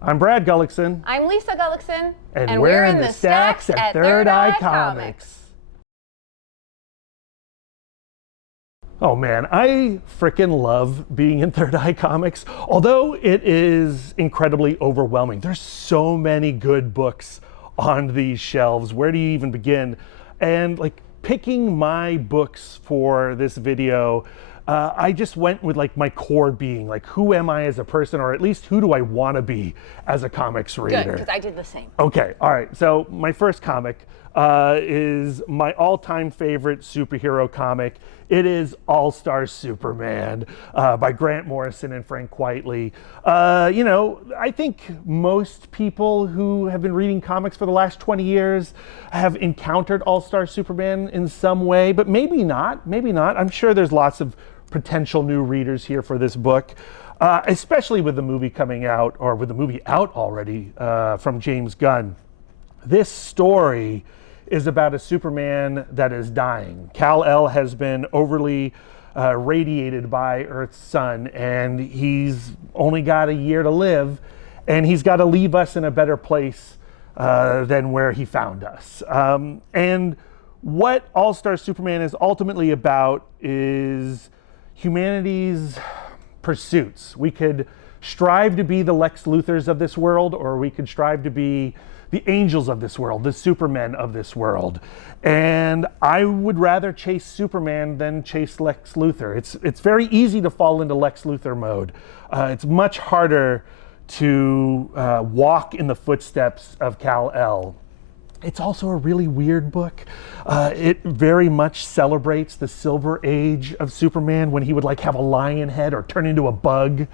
I'm Brad Gullickson. I'm Lisa Gullickson. And we're in the stacks at Third Eye Comics. Oh man, I frickin' love being in Third Eye Comics, although it is incredibly overwhelming. There's so many good books on these shelves. Where do you even begin? And like picking my books for this video, I just went with like my core being, like who am I as a person, or at least who do I want to be as a comics reader? Good, because I did the same. Okay, all right. So my first comic is my all-time favorite superhero comic. It is All-Star Superman by Grant Morrison and Frank Quitely. You know, I think most people who have been reading comics for the last 20 years have encountered All-Star Superman in some way, but maybe not, maybe not. I'm sure there's lots of potential new readers here for this book, especially with the movie coming out, or with the movie out already from James Gunn. This story is about a Superman that is dying. Kal-El has been overly radiated by Earth's sun, and he's only got a year to live, and he's got to leave us in a better place than where he found us. And what All-Star Superman is ultimately about is humanity's pursuits. We could strive to be the Lex Luthors of this world, or we could strive to be the angels of this world, the Supermen of this world. And I would rather chase Superman than chase Lex Luthor. It's very easy to fall into Lex Luthor mode. It's much harder to walk in the footsteps of Kal-El. It's also a really weird book. It very much celebrates the Silver Age of Superman, when he would like have a lion head or turn into a bug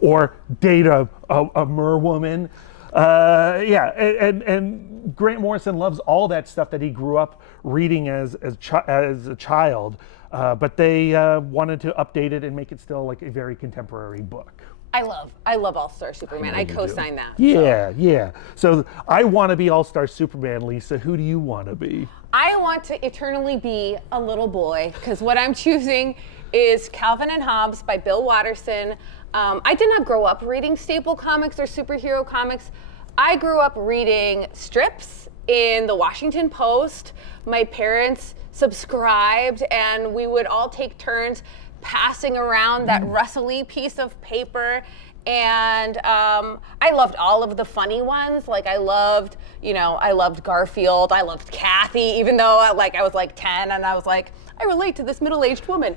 or date a merwoman. Yeah, and Grant Morrison loves all that stuff that he grew up reading as a child, but they wanted to update it and make it still like a very contemporary book. I love All-Star Superman. I co-sign that. Yeah, yeah. So I want to be All-Star Superman, Lisa. Who do you want to be? I want to eternally be a little boy, because what I'm choosing is Calvin and Hobbes by Bill Watterson. I did not grow up reading staple comics or superhero comics. I grew up reading strips in the Washington Post. My parents subscribed, and we would all take turns passing around that rustly piece of paper. And I loved all of the funny ones. Like I loved Garfield. I loved Kathy, even though I was like 10 and I was like, I relate to this middle-aged woman.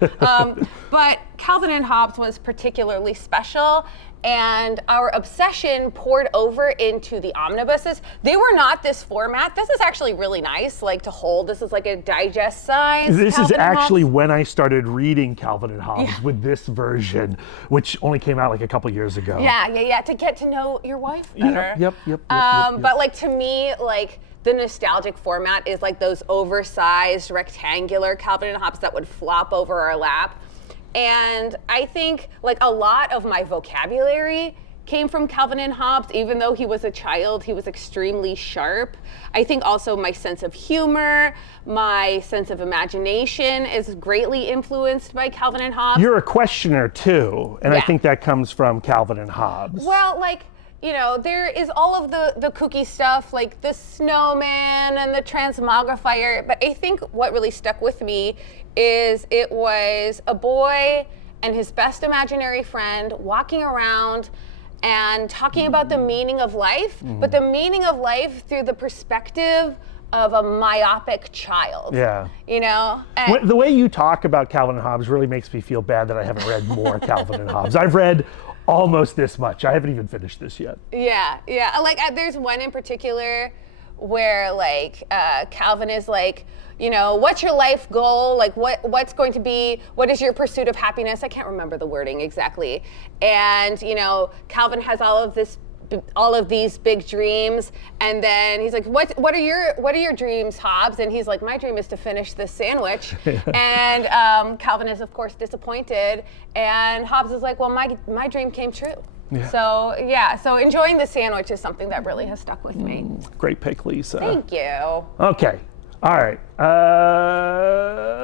But Calvin and Hobbes was particularly special, and our obsession poured over into the omnibuses. They were not this format. This is actually really nice, like to hold. This is like a digest size. This is actually when I started reading Calvin and Hobbes with this version, which only came out like a couple years ago. Yeah, to get to know your wife better. Yep. But like to me, like the nostalgic format is like those oversized rectangular Calvin and Hobbes that would flop over our lap. And I think like a lot of my vocabulary came from Calvin and Hobbes. Even though he was a child, he was extremely sharp. I think also my sense of humor, my sense of imagination is greatly influenced by Calvin and Hobbes. You're a questioner too, and I think that comes from Calvin and Hobbes. Well, like, you know, there is all of the kooky stuff, like the snowman and the transmogrifier, but I think what really stuck with me is it was a boy and his best imaginary friend walking around and talking about the meaning of life, but the meaning of life through the perspective of a myopic child. Yeah. You know? The way you talk about Calvin and Hobbes really makes me feel bad that I haven't read more Calvin and Hobbes. I've read almost this much. I haven't even finished this yet. Yeah. Like there's one in particular where like Calvin is like, you know, what's your life goal? Like what is your pursuit of happiness? I can't remember the wording exactly. And, you know, Calvin has all of these big dreams, and then he's like, what are your dreams, Hobbes? And he's like, my dream is to finish this sandwich. And Calvin is of course disappointed, and Hobbes is like, well, my dream came true. Yeah. So enjoying the sandwich is something that really has stuck with me. Great pick, Lisa. Thank you. Okay, all right,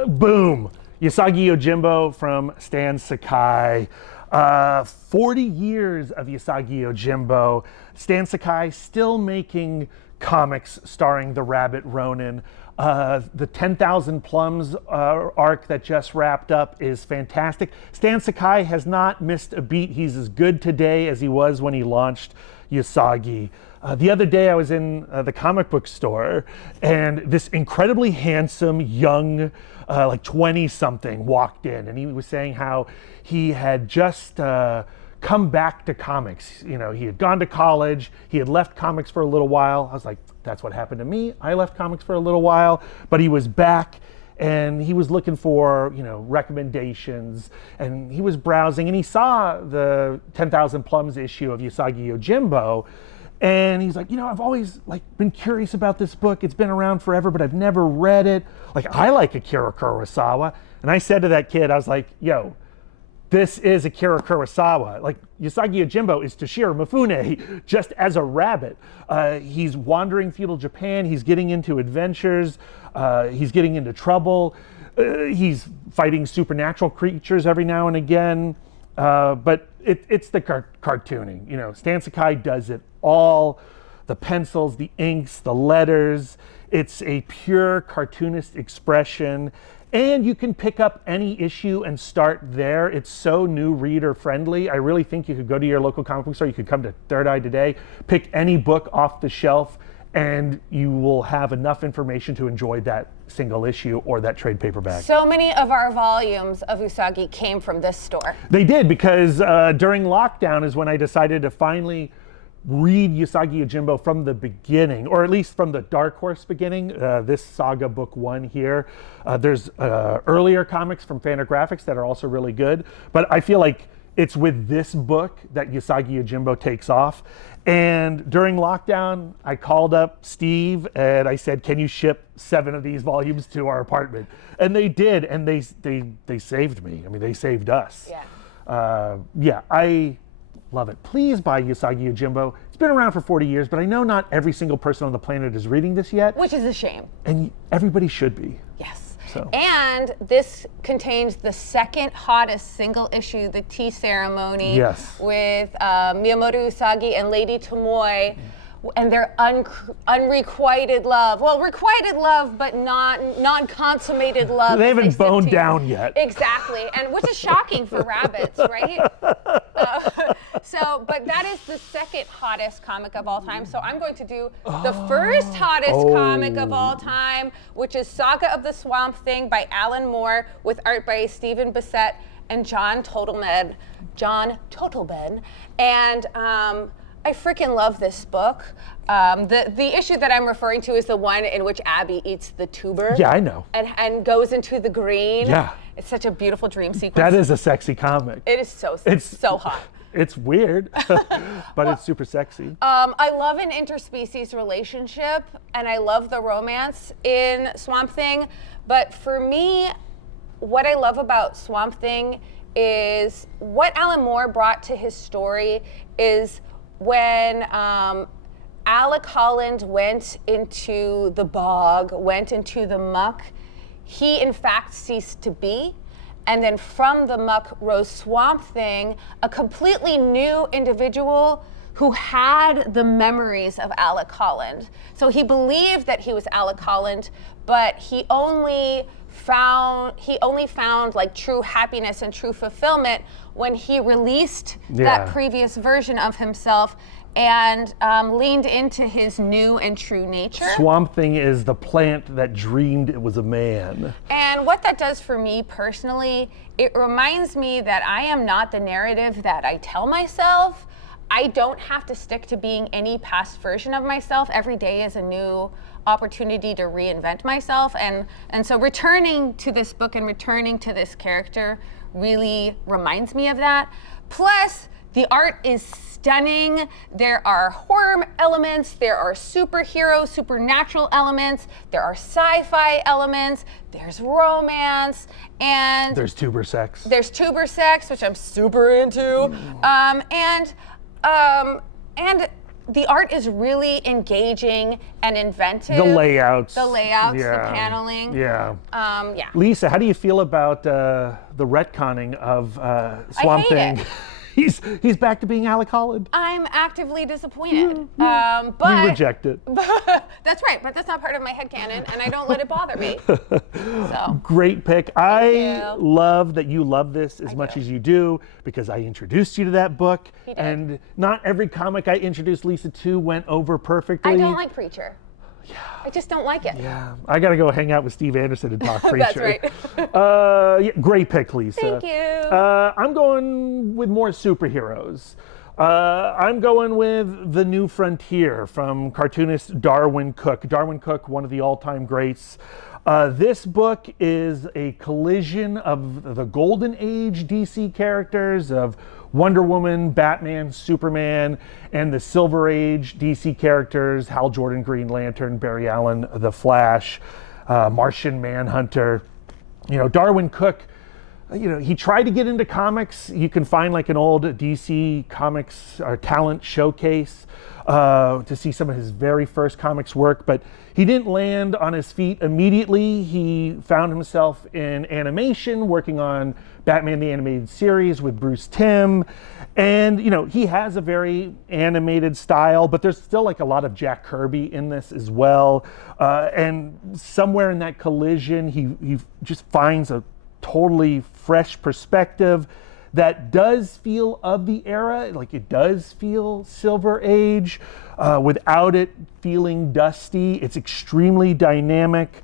boom. Usagi Yojimbo from Stan Sakai. 40 years of Usagi Yojimbo. Stan Sakai still making comics starring the Rabbit Ronin. The 10,000 Plums arc that just wrapped up is fantastic. Stan Sakai has not missed a beat. He's as good today as he was when he launched Usagi. The other day I was in the comic book store, and this incredibly handsome young, like 20-something walked in, and he was saying how he had just come back to comics. You know, he had gone to college, he had left comics for a little while. I was like, that's what happened to me. I left comics for a little while, but he was back and he was looking for, you know, recommendations, and he was browsing and he saw the 10,000 Plums issue of Usagi Yojimbo. And he's like, you know, I've always like been curious about this book. It's been around forever, but I've never read it. Like, I like Akira Kurosawa. And I said to that kid, I was like, yo, this is Akira Kurosawa. Like, Usagi Yojimbo is Toshiro Mifune, just as a rabbit. He's wandering feudal Japan. He's getting into adventures. He's getting into trouble. He's fighting supernatural creatures every now and again. But it's the cartooning. You know, Stan Sakai does it all. The pencils, the inks, the letters. It's a pure cartoonist expression. And you can pick up any issue and start there. It's so new reader friendly. I really think you could go to your local comic book store. You could come to Third Eye today, pick any book off the shelf, and you will have enough information to enjoy that single issue or that trade paperback. So many of our volumes of Usagi came from this store. They did, because during lockdown is when I decided to finally read Usagi Yojimbo from the beginning, or at least from the Dark Horse beginning, this Saga book 1 here. There's earlier comics from Fantagraphics that are also really good, but I feel like it's with this book that Usagi Yojimbo takes off. And during lockdown, I called up Steve and I said, can you ship 7 of these volumes to our apartment? And they did, and they saved me. I mean, they saved us. Yeah, I love it. Please buy Usagi Yojimbo. It's been around for 40 years, but I know not every single person on the planet is reading this yet. Which is a shame. And everybody should be. Yes. So. And this contains the second hottest single issue, the tea ceremony, yes, with Miyamoto Usagi and Lady Tomoe, and their unrequited love. Well, requited love, but non-consummated love. They haven't boned down yet. Exactly, and which is shocking for rabbits, right? But that is the second hottest comic of all time. So I'm going to do the first hottest comic of all time, which is Saga of the Swamp Thing by Alan Moore, with art by Stephen Bissett and John Totalben. And I freaking love this book. The issue that I'm referring to is the one in which Abby eats the tuber. Yeah, I know. And goes into the Greene. Yeah. It's such a beautiful dream sequence. That is a sexy comic. It is so hot. It's weird, but it's super sexy. I love an interspecies relationship, and I love the romance in Swamp Thing. But for me, what I love about Swamp Thing is what Alan Moore brought to his story is when Alec Holland went into the bog, went into the muck, he in fact ceased to be. And then from the muck rose Swamp Thing, a completely new individual who had the memories of Alec Holland. So he believed that he was Alec Holland, but he only found like true happiness and true fulfillment when he released that previous version of himself and leaned into his new and true nature. Swamp Thing is the plant that dreamed it was a man. And what that does for me personally, it reminds me that I am not the narrative that I tell myself. I don't have to stick to being any past version of myself. Every day is a new opportunity to reinvent myself. And so returning to this book and returning to this character really reminds me of that. Plus, the art is stunning. There are horror elements, there are superhero, supernatural elements, there are sci-fi elements, there's romance, and there's tuber sex. There's tuber sex, which I'm super into. And the art is really engaging and inventive. The layouts. The Yeah. paneling. Yeah. Yeah. Lisa, how do you feel about the retconning of Swamp hate Thing? it. He's back to being Alec Holland. I'm actively disappointed. We But reject it. that's right, but that's not part of my headcanon, and I don't let it bother me. So Great pick. I you. love that you love this as much as you do, because I introduced you to that book. You did. And not every comic I introduced Lisa to went over perfectly. I don't like Preacher. I just don't like it. Yeah, I gotta go hang out with Steve Anderson and talk Preacher. That's right. Yeah, great pick, Lisa. Thank you. I'm going with more superheroes. I'm going with The New Frontier from cartoonist Darwin Cook. Darwin Cook, one of the all-time greats. This book is a collision of the Golden Age DC characters of Wonder Woman, Batman, Superman, and the Silver Age DC characters, Hal Jordan, Green Lantern, Barry Allen, The Flash, Martian Manhunter. You know, Darwin Cook, you know, he tried to get into comics. You can find like an old DC Comics talent showcase to see some of his very first comics work, but he didn't land on his feet immediately. He found himself in animation, working on Batman the Animated Series with Bruce Timm. And, you know, he has a very animated style, but there's still like a lot of Jack Kirby in this as well. And somewhere in that collision, he just finds a totally fresh perspective that does feel of the era, like it does feel Silver Age, without it feeling dusty. It's extremely dynamic.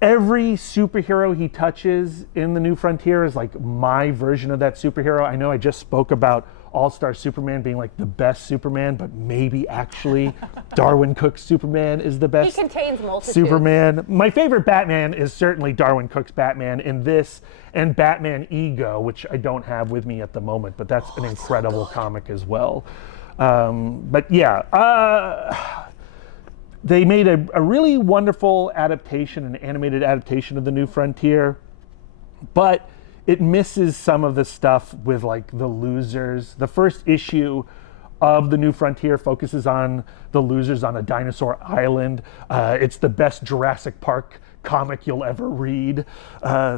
Every superhero he touches in The New Frontier is like my version of that superhero. I know I just spoke about All-Star Superman being like the best Superman, but maybe actually Darwin Cook's Superman is the best. He contains multitudes. Superman. My favorite Batman is certainly Darwin Cook's Batman in this, and Batman Ego, which I don't have with me at the moment, but that's an incredible comic as well. But yeah, they made a really wonderful adaptation, an animated adaptation of The New Frontier, but it misses some of the stuff with like the losers. The first issue of The New Frontier focuses on the losers on a dinosaur island. It's the best Jurassic Park comic you'll ever read.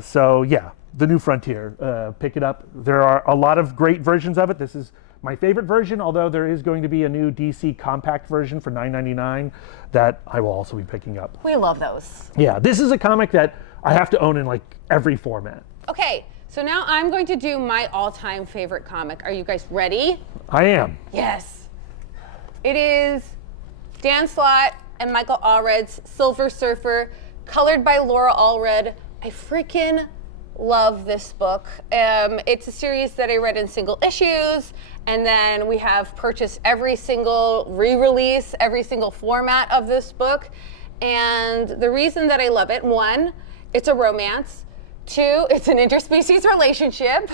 So yeah, The New Frontier, pick it up. There are a lot of great versions of it. This is my favorite version, although there is going to be a new DC compact version for $9.99 that I will also be picking up. We love those. Yeah, this is a comic that I have to own in like every format. Okay, so now I'm going to do my all-time favorite comic. Are you guys ready? I am. Yes. It is Dan Slott and Michael Allred's Silver Surfer, colored by Laura Allred. I freaking love this book. It's a series that I read in single issues, and then we have purchased every single re-release, every single format of this book. And the reason that I love it, one, it's a romance. Two, it's an interspecies relationship.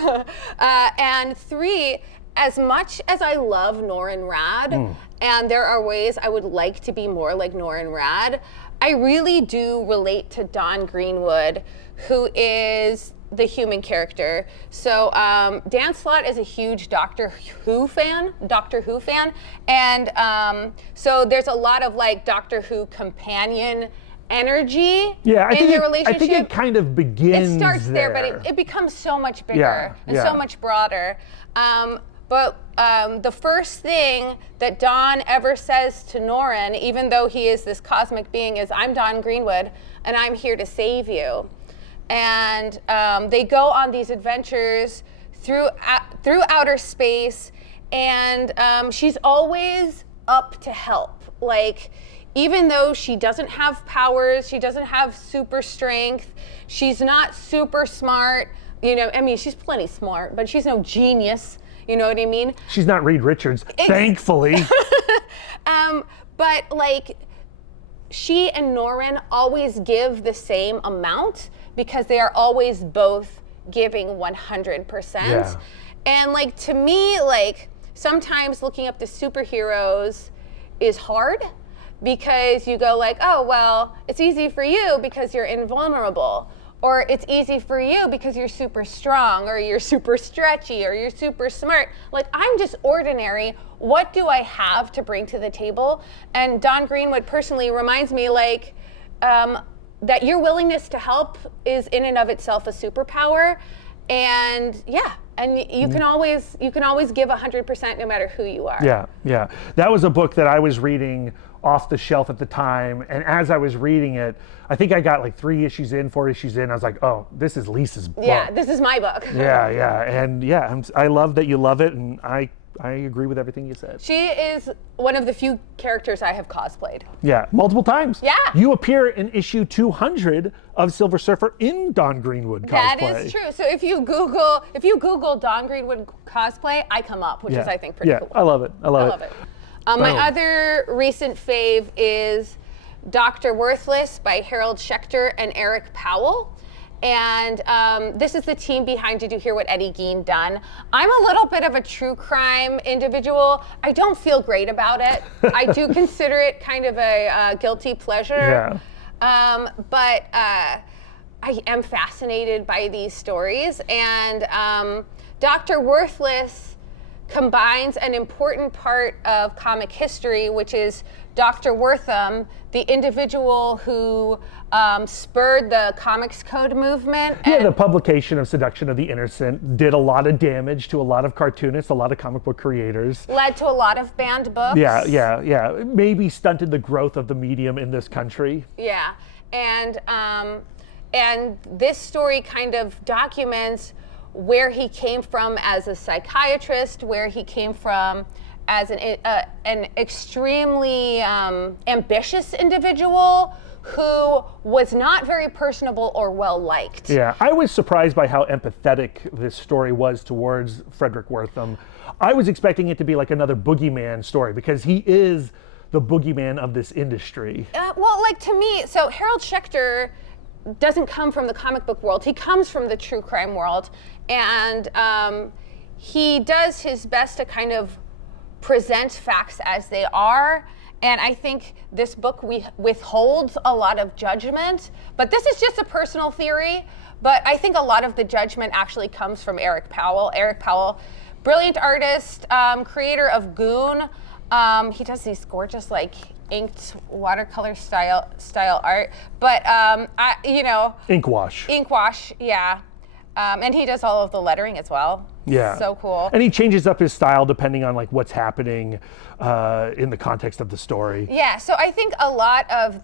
And three, as much as I love Norrin Radd, and there are ways I would like to be more like Norrin Radd, I really do relate to Don Greenwood, who is the human character. So Dan Slott is a huge Doctor Who fan, and so there's a lot of like Doctor Who companion energy in the relationship. I think it kind of begins It starts there, but there. it becomes so much bigger and so much broader. But the first thing that Don ever says to Norrin, even though he is this cosmic being, is, "I'm Don Greenwood, and I'm here to save you." And they go on these adventures through outer space, and she's always up to help. Like, even though she doesn't have powers, she doesn't have super strength, she's not super smart. You know, I mean, she's plenty smart, but she's no genius. You know what I mean? She's not Reed Richards, thankfully. But like, she and Norrin always give the same amount because they are always both giving 100%. Yeah. And like, to me, like, sometimes looking up to superheroes is hard because you go like, oh, well, it's easy for you because you're invulnerable. or it's easy for you because you're super strong, or you're super stretchy, or you're super smart. Like, I'm just ordinary. What do I have to bring to the table? And Don Greenwood personally reminds me, like, that your willingness to help is in and of itself a superpower. And yeah, and you can always give 100% no matter who you are. Yeah. That was a book that I was reading off the shelf at the time, and as I was reading it, I think I got like 4 issues in. I was like, oh, this is Lisa's book. Yeah, this is my book. And I love that you love it, and I agree with everything you said. She is one of the few characters I have cosplayed. Yeah, multiple times. Yeah. You appear in issue 200 of Silver Surfer in Don Greenwood cosplay. That is true. So if you Google Don Greenwood cosplay, I come up, which is, I think, pretty cool. I love it. I love it. My other recent fave is Dr. Werthless by Harold Schechter and Eric Powell. And this is the team behind Did You Hear What Eddie Gein Done? I'm a little bit of a true crime individual. I don't feel great about it. I do consider it kind of a guilty pleasure. But I am fascinated by these stories. And Dr. Werthless combines an important part of comic history, which is Dr. Wortham, the individual who spurred the Comics Code movement. Yeah, the publication of Seduction of the Innocent did a lot of damage to a lot of cartoonists, a lot of comic book creators. Led to a lot of banned books. Yeah. Maybe stunted the growth of the medium in this country. Yeah, and this story kind of documents where he came from as a psychiatrist, where he came from as an extremely ambitious individual who was not very personable or well-liked. Yeah, I was surprised by how empathetic this story was towards Frederick Wertham. I was expecting it to be like another boogeyman story, because he is the boogeyman of this industry. Well, like, to me, so Harold Schechter doesn't come from the comic book world. He comes from the true crime world, and he does his best to kind of present facts as they are. And I think this book withholds a lot of judgment, but this is just a personal theory. But I think a lot of the judgment actually comes from Eric Powell. Eric Powell, brilliant artist, creator of Goon. He does these gorgeous, like, inked watercolor style art, but ink wash, yeah. And he does all of the lettering as well. Yeah, so cool. And he changes up his style depending on like what's happening in the context of the story. Yeah, so I think a lot of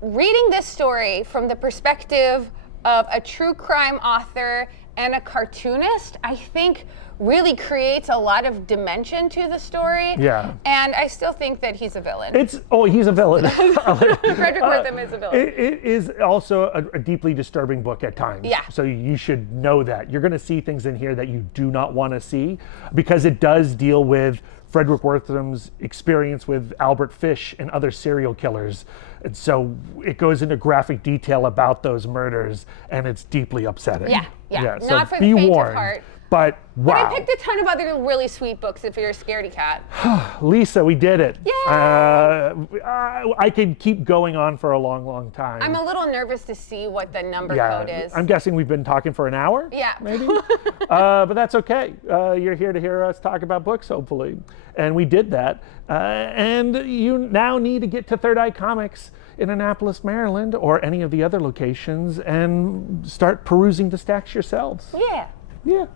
reading this story from the perspective of a true crime author and a cartoonist, I think really creates a lot of dimension to the story. Yeah. And I still think that he's a villain. He's a villain. Frederick Wertham is a villain. It is also a deeply disturbing book at times. Yeah. So you should know that. You're going to see things in here that you do not want to see, because it does deal with Frederick Wertham's experience with Albert Fish and other serial killers. And so it goes into graphic detail about those murders, and it's deeply upsetting. Yeah. So not for the be faint warned. of heart. But wow. But I picked a ton of other really sweet books if you're a scaredy cat. Lisa, we did it. Yay! I could keep going on for a long, long time. I'm a little nervous to see what the number code is. I'm guessing we've been talking for an hour? Yeah. Maybe? But that's okay. You're here to hear us talk about books, hopefully. And we did that. And you now need to get to Third Eye Comics in Annapolis, Maryland, or any of the other locations, and start perusing the stacks yourselves. Yeah. Yeah.